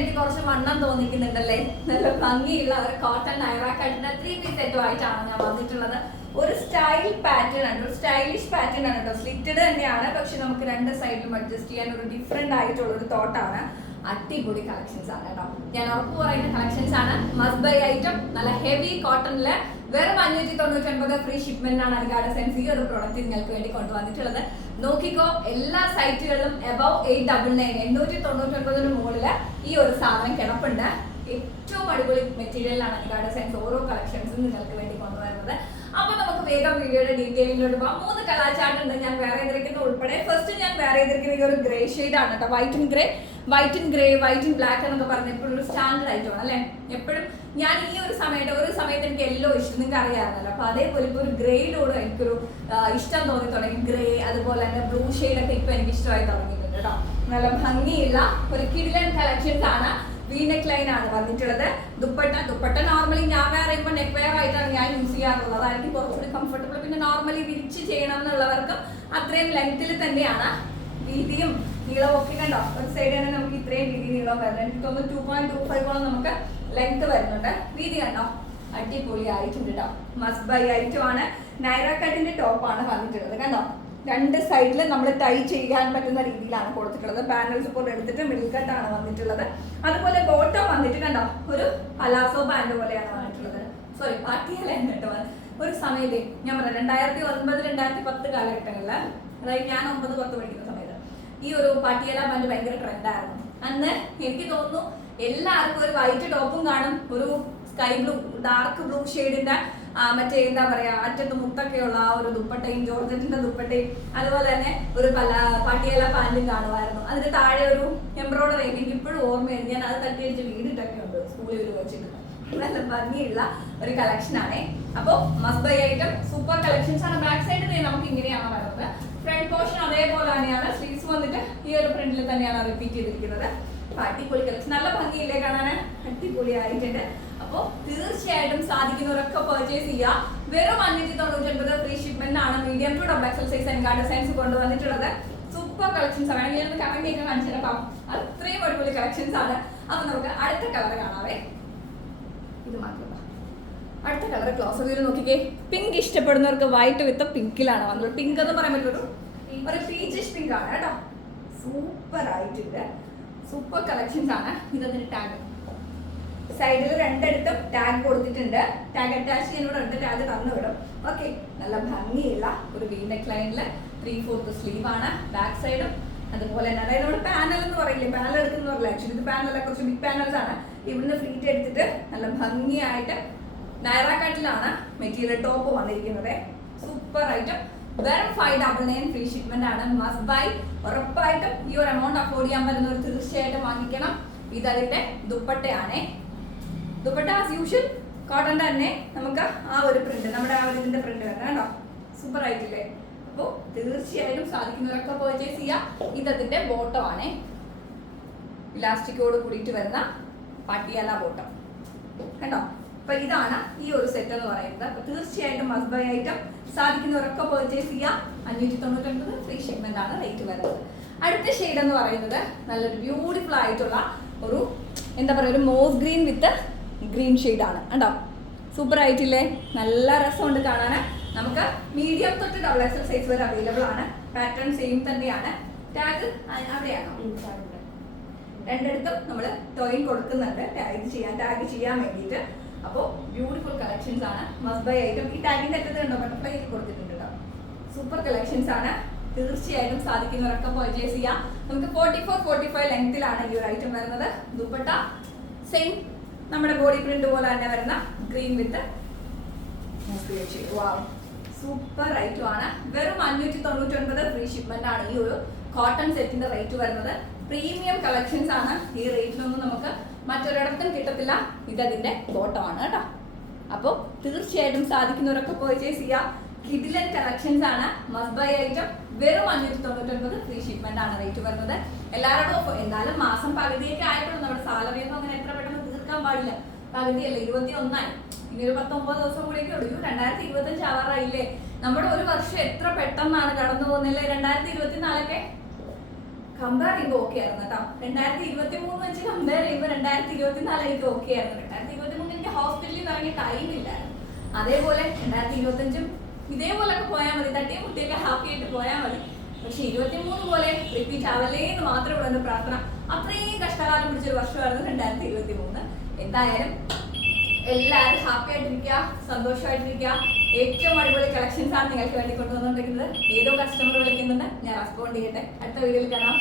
എനിക്ക് കുറച്ച് വണ്ണം തോന്നിക്കുന്നുണ്ടല്ലേ? നല്ല ഭംഗിയുള്ള ഒരു കോട്ടൺ നൈറ കട്ടിന്റെ ത്രീ പീസ് സെറ്റും ആയിട്ടാണ് ഞാൻ വന്നിട്ടുള്ളത്. ഒരു സ്റ്റൈൽ പാറ്റേൺ ആണ് ഒരു സ്റ്റൈലിഷ് പാറ്റേൺ ആണ് കേട്ടോ. സ്ലിറ്റഡ് തന്നെയാണ് പക്ഷെ നമുക്ക് രണ്ട് സൈഡിലും അഡ്ജസ്റ്റ് ചെയ്യാൻ ഒരു ഡിഫറെന്റ് ആയിട്ടുള്ള ഒരു തോട്ടാണ് അടിപൊളി കളക്ഷൻസ് ആണ് കേട്ടോ. ഞാൻ ഉറപ്പ് പറയുന്ന കളക്ഷൻസ് ആണ്. മസ്റ്റ് ബൈ ഐറ്റം നല്ല ഹെവി കോട്ടണിൽ വെറും അഞ്ഞൂറ്റി തൊണ്ണൂറ്റി ഒൻപത് ഫ്രീ ഷിപ്മെന്റ് ആണ് അൽഗാഡ സെൻസ് ഈ ഒരു പ്രോഡക്റ്റ് നിങ്ങൾക്ക് വേണ്ടി കൊണ്ടുവന്നിട്ടുള്ളത്. നോക്കിക്കോ എല്ലാ സൈറ്റുകളിലും എബവ് എയ്റ്റ് ഡബിൾ നയൻ എണ്ണൂറ്റി തൊണ്ണൂറ്റി ഒൻപതിന് മുകളിൽ ഈ ഒരു സാധനം കിടപ്പുണ്ട്. ഏറ്റവും അടിപൊളി മെറ്റീരിയലാണ് അൽഗാഡ സെൻസ് ഓരോ കളക്ഷൻസും നിങ്ങൾക്ക് വേണ്ടി കൊണ്ടുവരുന്നത്. വേഗം വീഡിയോയുടെ ഡീറ്റെയിലിലോട്ട് പോകാം. മൂന്ന് കളാചാർട്ട് ഉണ്ട് ഞാൻ വേറെ ചെയ്തിരിക്കുന്ന ഉൾപ്പെടെ. ഫസ്റ്റ് ഞാൻ വേറെ ചെയ്തിരിക്കുന്ന ഒരു ഗ്രേ ഷെയ്ഡ് ആണ് കേട്ടോ. White grey white and grey white and black എന്നൊക്കെ പറഞ്ഞ എപ്പോഴും ഒരു സ്റ്റാൻഡേർഡ് ഐറ്റമാണ് അല്ലേ? എപ്പോഴും ഞാൻ ഈ ഒരു സമയത്ത് ഒരു സമയത്ത് എനിക്ക് എല്ലോ ഇഷ്ടം നിങ്ങൾക്ക് അറിയാമായിരുന്നല്ലോ. അപ്പൊ അതേപോലെ ഇപ്പൊ ഒരു ഗ്രേയിലൂടെ എനിക്കൊരു ഇഷ്ടം തോന്നി തുടങ്ങി. ഗ്രേ അതുപോലെ തന്നെ ബ്ലൂ ഷെയ്ഡ് ഒക്കെ ഇപ്പൊ എനിക്ക് ഇഷ്ടമായി തുടങ്ങിയിട്ടുണ്ട് കേട്ടോ. നല്ല ഭംഗിയുള്ള ഒരു കിഡിലൻ കളക്ഷൻസ് ആണ്. വീനെക്ക് ലൈൻ ആണ് വന്നിട്ടുള്ളത്. ദുപ്പട്ട ദുപ്പട്ട നോർമലി ഞാൻ വേറെ ഇപ്പൊ നെക്ക് വെയർ ആയിട്ടാണ് ഞാൻ യൂസ് ചെയ്യാറുള്ളത്. അതായിരിക്കും കുറച്ചുകൂടി കംഫർട്ടബിൾ പിന്നെ നോർമലി വിരിച്ച് ചെയ്യണം എന്നുള്ളവർക്കും അത്രയും ലെങ്ത്തിൽ തന്നെയാണ് വീതിയും നീളവും ഒക്കെ കണ്ടോ? ഒരു സൈഡ് തന്നെ നമുക്ക് ഇത്രയും വീതി നീളം വരുന്നത്. എനിക്ക് തോന്നുന്നു ടു പോയിന്റ് ടു ഫൈവോളം നമുക്ക് ലെങ്ത് വരുന്നുണ്ട്. വീതി കണ്ടോ? അടിപൊളി ആയിട്ടുണ്ട് കേട്ടോ മസ്റ്റ് ബൈ ഐറ്റം ആണ് നൈറ കട്ടിന്റെ ടോപ്പാണ് വന്നിട്ടുള്ളത്. കണ്ടോ? രണ്ട് സൈഡിൽ നമ്മൾ ടൈ ചെയ്യാൻ പറ്റുന്ന രീതിയിലാണ് കൊടുത്തിട്ടുള്ളത്. പാനൽസ് പോലെ എടുത്തിട്ട് മിഡിൽ കട്ടാണ് വന്നിട്ടുള്ളത്. അതുപോലെ ബോട്ടം വന്നിട്ട് കണ്ടോ? ഒരു പലാസോ ബാൻഡ് പോലെയാണ് വന്നിട്ടുള്ളത്. സോറി പാർട്ടിയല്ല കേട്ടോ ഒരു സമയത്ത് ഞാൻ പറയാം രണ്ടായിരത്തി ഒൻപത് രണ്ടായിരത്തി പത്ത് കാലഘട്ടങ്ങളിൽ അതായത് ഞാൻ ഒമ്പത് പത്ത് പഠിക്കുന്ന സമയത്ത് ഈ ഒരു പാട്ടിയല ബാൻഡ് ഭയങ്കര ട്രെൻഡായിരുന്നു അന്ന് എനിക്ക് തോന്നുന്നു എല്ലാവർക്കും ഒരു വൈറ്റ് ടോപ്പും കാണും. ഒരു സ്കൈ ബ്ലൂ ഡാർക്ക് ബ്ലൂ ഷെയ്ഡിന്റെ മറ്റേ എന്താ പറയാ അറ്റത്ത് മുത്തൊക്കെയുള്ള ആ ഒരു ദുപ്പട്ടയും ജോർജറ്റിന്റെ ദുപ്പട്ടയും അതുപോലെ തന്നെ ഒരു പല പട്ടിയല പാന്റും കാണുമായിരുന്നു. അതിന് താഴെ ഒരു എംബ്രോയിഡറി എനിക്ക് ഇപ്പോഴും ഓർമ്മയുണ്ട്. ഞാൻ അത് തട്ടിയടിച്ച് വീടിട്ടൊക്കെ ഉണ്ട് സ്കൂളിൽ ഒരു വെച്ചിട്ട്. നല്ല ഭംഗിയുള്ള ഒരു കളക്ഷൻ ആണ്. അപ്പോ must buy item super collections ആണ്. ബാക്ക് സൈഡിൽ നമുക്ക് ഇങ്ങനെയാണ് വരുന്നത്. ഫ്രണ്ട് പോർഷൻ അതേപോലെ തന്നെയാണ്. സ്ലീവ്സ് വന്നിട്ട് ഈ ഒരു ഫ്രണ്ടിൽ തന്നെയാണ് റിപ്പീറ്റ് ചെയ്തിരിക്കുന്നത്. അടിപൊളി കളക്ഷൻ നല്ല ഭംഗിയില്ലേ കാണാൻ അടിപൊളി ആയിട്ടുണ്ട്. അപ്പോൾ തീർച്ചയായിട്ടും സാധിക്കുന്നവരൊക്കെ പർച്ചേസ് ചെയ്യുക. വെറും അഞ്ഞൂറ്റി തൊണ്ണൂറ്റി ഒൻപത് ഫ്രീ ഷിപ്മെന്റ് ആണ് medium to double XL size and guard സയൻസ് കൊണ്ടുവന്നിട്ടുള്ളത്. സൂപ്പർ കളക്ഷൻസ് ആണ്. ഞാൻ കറക്റ്റ് ഒക്കെ കാണിച്ചു കേട്ടോ അത്രയും അടിപൊളി കളക്ഷൻസ് ആണ്. അപ്പൊ നമുക്ക് അടുത്ത കളർ കാണാവേ. ഇത് മാത്രം. അടുത്ത കളർ ക്ലോസ് വ്യൂ നോക്കിക്കേ. പിങ്ക് ഇഷ്ടപ്പെടുന്നവർക്ക് വൈറ്റ് വിത്ത് പിങ്കിലാണ് വന്നത്. പിങ്ക് എന്ന് പറയാൻ പറ്റുള്ളൂ. ഒരു പീച്ചിഷ് പിങ്ക് ആണ് കേട്ടോ. സൂപ്പർ ആയിട്ടുണ്ട്. സൂപ്പർ കളക്ഷൻസ് ആണ്. ഇതൊരു ടാഗ് സൈഡിൽ രണ്ടിടത്തും ടാഗ് കൊടുത്തിട്ടുണ്ട്. ടാഗ് അറ്റാച്ച് ചെയ്യാനോട് ഉണ്ട് ടാഗ് തന്നു വിടും ഓക്കെ നല്ല ഭംഗിയുള്ള ഒരു വീണ ലൈനിൽ ത്രീ ഫോർത്ത് സ്ലീവ് ആണ്. ബാക്ക് സൈഡും അതുപോലെ തന്നെ അതായത് നമ്മൾ പാനൽ എന്ന് പറയില്ലേ? പാനൽ എടുക്കുന്ന പറയില്ല ആക്ച്വലി ഇത് പാനലല്ല കുറച്ച് ബിഗ് പാനൽസ് ആണ്. ഇവിടുന്ന് ഫ്രീറ്റ് എടുത്തിട്ട് നല്ല ഭംഗിയായിട്ട് നയറ കട്ടിലാണ് മെറ്റീരിയൽ ടോപ്പ് വന്നിരിക്കുന്നത്. സൂപ്പർ ഐറ്റം വെറും five double nine free shipment ആണ്. മസ്റ്റ് ബൈ ഉറപ്പായിട്ടും ഈ ഒരു എമൗണ്ട് അഫോർഡ് ചെയ്യാൻ പറ്റുന്നവർ തീർച്ചയായിട്ടും വാങ്ങിക്കണം. ഇതതിന്റെ ദുപ്പട്ടയാണേ. ദുപ്പട്ട ആസ് യൂഷ്വൽ കോട്ടൺ തന്നെ നമുക്ക് ആ ഒരു പ്രിന്റ് നമ്മുടെ ആ ഒരു ഇതിന്റെ പ്രിന്റ് വരണം കേട്ടോ സൂപ്പർ ആയിട്ടില്ലേ? അപ്പോൾ തീർച്ചയായും സാധിക്കുന്നവരൊക്കെ പർച്ചേസ് ചെയ്യാം. ഇതതിന്റെ ബോട്ടം ആണേ. ഇലാസ്റ്റിക്കോട് കൂടിയിട്ട് വരുന്ന പട്ടിയാല ബോട്ടം കണ്ടോ? അപ്പൊ ഇതാണ് ഈ ഒരു സെറ്റ് എന്ന് പറയുന്നത്. അപ്പൊ തീർച്ചയായിട്ടും മസ്റ്റ് ബൈ ഐറ്റം സാധിക്കുന്നവരൊക്കെ പർച്ചേസ് ചെയ്യാം. അഞ്ഞൂറ്റി തൊണ്ണൂറ്റൊൻപത് ഫ്രീ ഷിപ്മെന്റ് ആണ് റേറ്റ് വരുന്നത്. അടുത്ത ഷെയ്ഡ് എന്ന് പറയുന്നത് നല്ലൊരു ബ്യൂട്ടിഫുൾ ആയിട്ടുള്ള ഒരു എന്താ പറയുക ഒരു മോസ് ഗ്രീൻ വിത്ത് ഗ്രീൻ ആണ്. കണ്ടോ? സൂപ്പർ ആയിട്ടില്ലേ? നല്ല രസമുണ്ട് കാണാൻ നമുക്ക് മീഡിയം തൊട്ട് ഡബിൾ എക്സൽ സൈസ് വരെ അവൈലബിൾ ആണ്. പാറ്റേൺ സെയിം തന്നെയാണ്. ടാഗ് അവിടെയാണോ രണ്ടിടത്തും നമ്മൾ ടോയിൻ കൊടുക്കുന്നുണ്ട്. ടാഗ് ചെയ്യാൻ ടാഗ് ചെയ്യാൻ വേണ്ടിയിട്ട്. അപ്പോൾ ബ്യൂട്ടിഫുൾ കളക്ഷൻസ് ആണ്. മസ്റ്റ് ബൈ ഐറ്റം ഈ ടാഗിന്റെ അറ്റത്ത് കണ്ടോ? ബട്ടർഫ്ലൈ കൊടുത്തിട്ടുണ്ട് കേട്ടോ സൂപ്പർ കളക്ഷൻസ് ആണ്. തീർച്ചയായിട്ടും സാധിക്കുന്നവരൊക്കെ പർച്ചേസ് ചെയ്യാം. നമുക്ക് ഫോർട്ടി ഫോർ ഫോർട്ടി ഫൈവ് ലെങ്ത്തിലാണ് ഈ ഒരു ഐറ്റം വരുന്നത്. ദുപ്പട്ട സെയിം നമ്മുടെ ബോഡി പ്രിന്റ് പോലെ തന്നെ വരുന്ന ഗ്രീൻ വിത്ത് സൂപ്പർ റേറ്റും ആണ്. വെറും അഞ്ഞൂറ്റി തൊണ്ണൂറ്റി ഒൻപത് ഫ്രീ ഷിപ്മെന്റ് ആണ് ഈ ഒരു കോട്ടൺ സെറ്റിന്റെ റേറ്റ് വരുന്നത്. പ്രീമിയം കളക്ഷൻസ് ആണ് ഈ റേറ്റിനൊന്നും നമുക്ക് മറ്റൊരിടത്തും കിട്ടത്തില്ല. ഇതതിന്റെ ബോട്ടം ആണ് കേട്ടോ. അപ്പോൾ തീർച്ചയായിട്ടും സാധിക്കുന്നവരൊക്കെ പർച്ചേസ് ചെയ്യാം കിഡിലൻ കളക്ഷൻസ് ആണ്. മസ്റ്റ് ബൈ ഐറ്റം വെറും അഞ്ഞൂറ്റി തൊണ്ണൂറ്റി ഒൻപത് ഫ്രീ ഷിപ്മെന്റ് ആണ് റേറ്റ് വരുന്നത്. എല്ലാവരോടും എന്തായാലും മാസം പകുതിയൊക്കെ ആയപ്പോഴും നമ്മുടെ സാലറി ഒന്നും അങ്ങനെ എത്ര തീർക്കാൻ പാടില്ല. പകുതിയല്ല? ഇരുപത്തി ഒന്നായി ഇനി ഒരു പത്തൊമ്പത് ദിവസം കൂടിയൊക്കെ ഉള്ളൂ. രണ്ടായിരത്തി ഇരുപത്തഞ്ച് ആവാറായില്ലേ? നമ്മുടെ ഒരു വർഷം എത്ര പെട്ടെന്നാണ് കടന്നു പോകുന്നില്ലേ? രണ്ടായിരത്തി ഇരുപത്തിനാലൊക്കെ കമ്പയർ ചെയ്യുമ്പോൾ ഓക്കെ ആയിരുന്നു കേട്ടോ. രണ്ടായിരത്തി ഇരുപത്തി മൂന്ന് വെച്ച് കമ്പയർ ചെയ്യുമ്പോൾ രണ്ടായിരത്തി ഇരുപത്തി നാല് എനിക്ക് ഓക്കെ ആയിരുന്നു. രണ്ടായിരത്തി ഇരുപത്തി മൂന്ന് എനിക്ക് ഹോസ്പിറ്റലിൽ ഇറങ്ങിയ ടൈം ഇല്ലായിരുന്നു. അതേപോലെ രണ്ടായിരത്തി ഇരുപത്തഞ്ചും ഇതേപോലൊക്കെ പോയാൽ മതി. തട്ടിയും കുട്ടിയൊക്കെ ഹാപ്പി ആയിട്ട് പോയാൽ മതി. പക്ഷെ ഇരുപത്തി മൂന്ന് പോലെ റിപ്പീറ്റ് ആവല്ലേ എന്ന് മാത്രമേ ഉള്ളൂ പ്രാർത്ഥന. അത്രയും കഷ്ടകാലം പിടിച്ചൊരു വർഷമായിരുന്നു രണ്ടായിരത്തി ഇരുപത്തി മൂന്ന് എന്തായാലും എല്ലാവരും ഹാപ്പി ആയിട്ടിരിക്കുക സന്തോഷമായിട്ടിരിക്കുക. ഏറ്റവും അടിപൊളി കളക്ഷൻസ് ആണ് നിങ്ങൾക്ക് വേണ്ടി കൊണ്ടുവന്നുകൊണ്ടിരിക്കുന്നത്. ഏതോ കസ്റ്റമർ വിളിക്കുന്നുണ്ട്. ഞാൻ റെസ്പോണ്ട് ചെയ്യട്ടെ. അടുത്ത വീഡിയോയിൽ കാണാം.